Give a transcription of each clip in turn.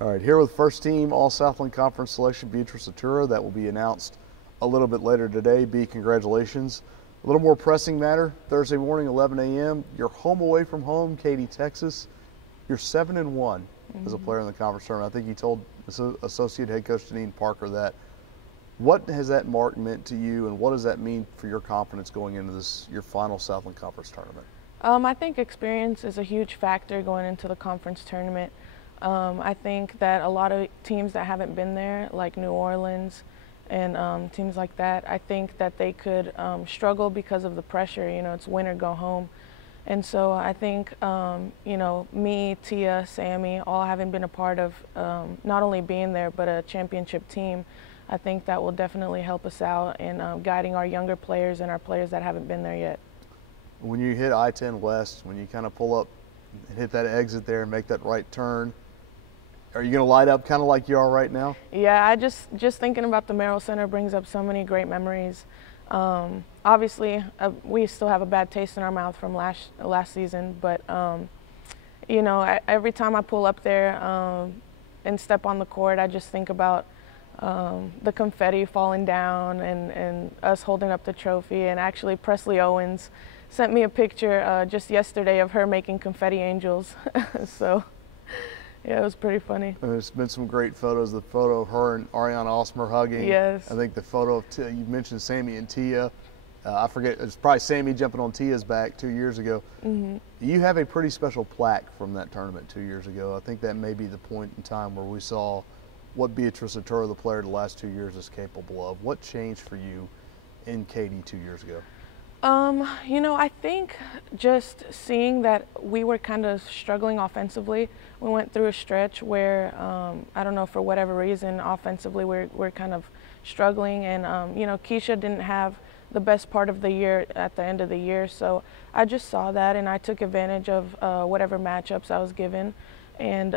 All right, here with first team All-Southland Conference selection, Beatrice Attura. That will be announced a little bit later today. B, congratulations. A little more pressing matter, Thursday morning, 11 a.m. You're home away from home, Katy, Texas. You're 7-1 as a player in the conference tournament. I think you told Associate Head Coach Janine Parker that. What has that mark meant to you, and what does that mean for your confidence going into your final Southland Conference tournament? I think experience is a huge factor going into the conference tournament. I think that a lot of teams that haven't been there, like New Orleans and teams like that, I think that they could struggle because of the pressure. You know, it's win or go home. And so I think, you know, me, Tia, Sammy, all having been a part of not only being there, but a championship team, I think that will definitely help us out in guiding our younger players and our players that haven't been there yet. When you hit I-10 West, when you kind of pull up and hit that exit there and make that right turn, are you going to light up kind of like you are right now? Yeah, just thinking about the Merrill Center brings up so many great memories. Obviously, we still have a bad taste in our mouth from last season, but you know, every time I pull up there and step on the court, I just think about the confetti falling down and us holding up the trophy. And actually, Presley Owens sent me a picture just yesterday of her making confetti angels. So, yeah, it was pretty funny. There's been some great photos. The photo of her and Ariana Osmer hugging. Yes. I think the photo of Tia, you mentioned Sammy and Tia. I forget, it's probably Sammy jumping on Tia's back 2 years ago. Mm-hmm. You have a pretty special plaque from that tournament 2 years ago. I think that may be the point in time where we saw what Beatrice Attura, the player of the last 2 years, is capable of. What changed for you in Katy 2 years ago? You know, I think just seeing that we were kind of struggling offensively. We went through a stretch where, I don't know, for whatever reason, offensively we're kind of struggling. And, you know, Keisha didn't have the best part of the year at the end of the year. So I just saw that and I took advantage of whatever matchups I was given and,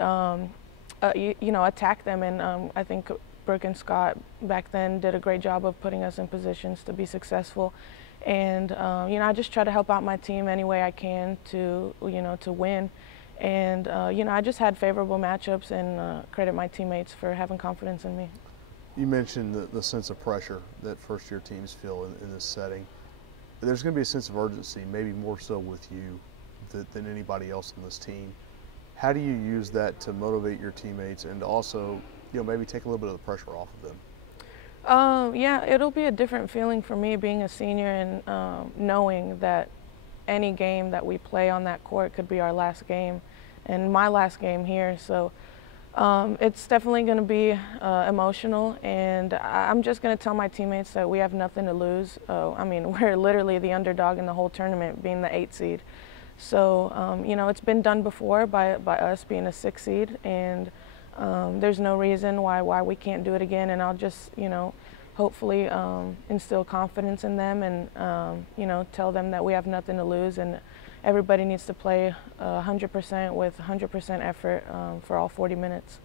you know, attack them. And I think Brooke and Scott back then did a great job of putting us in positions to be successful. And, you know, I just try to help out my team any way I can to, you know, to win. And, you know, I just had favorable matchups and credit my teammates for having confidence in me. You mentioned the sense of pressure that first-year teams feel in this setting. There's going to be a sense of urgency, maybe more so with you than anybody else on this team. How do you use that to motivate your teammates and also, you know, maybe take a little bit of the pressure off of them? Yeah, it'll be a different feeling for me being a senior and knowing that any game that we play on that court could be our last game and my last game here. So it's definitely going to be emotional, and I'm just going to tell my teammates that we have nothing to lose. I mean, we're literally the underdog in the whole tournament, being the 8th seed. So, you know, it's been done before by us being a 6th seed, and there's no reason why we can't do it again. And I'll just, you know, hopefully instill confidence in them and, you know, tell them that we have nothing to lose and everybody needs to play 100% with 100% effort for all 40 minutes.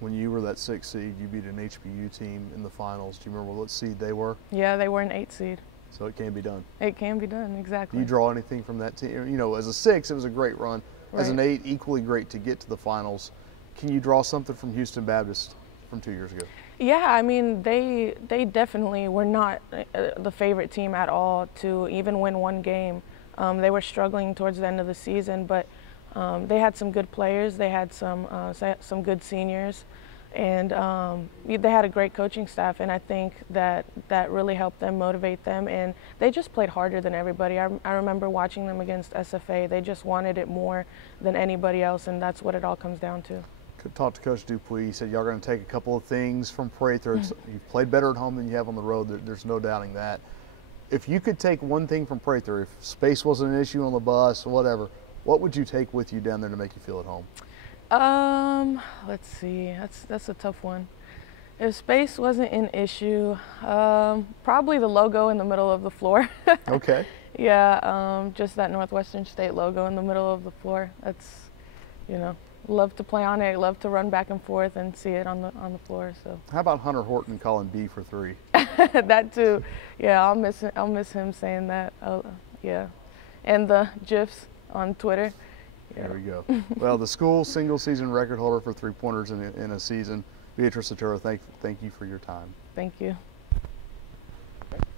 When you were that 6th seed, you beat an HBU team in the finals. Do you remember what seed they were? Yeah, they were an 8th seed. So it can be done. It can be done, exactly. Do you draw anything from that team? You know, as a 6, it was a great run. Right. As an 8, equally great to get to the finals. Can you draw something from Houston Baptist from 2 years ago? Yeah, I mean, they definitely were not the favorite team at all to even win one game. They were struggling towards the end of the season, but they had some good players. They had some good seniors, and they had a great coaching staff. And I think that really helped them, motivate them, and they just played harder than everybody. I remember watching them against SFA. They just wanted it more than anybody else, and that's what it all comes down to. Talked to Coach Dupuis. He said y'all are going to take a couple of things from Prather. You've played better at home than you have on the road. There's no doubting that. If you could take one thing from Prather, if space wasn't an issue on the bus or whatever, what would you take with you down there to make you feel at home? Let's see. That's a tough one. If space wasn't an issue, probably the logo in the middle of the floor. Okay. Yeah, just that Northwestern State logo in the middle of the floor. That's, you know, love to play on it, love to run back and forth and see it on the floor. So. How about Hunter Horton calling B for 3? That too. Yeah, I'll miss him saying that. Yeah, and the GIFs on Twitter. There we go. Well, the school single season record holder for three-pointers in a season, Beatrice Attura, thank you for your time. Thank you.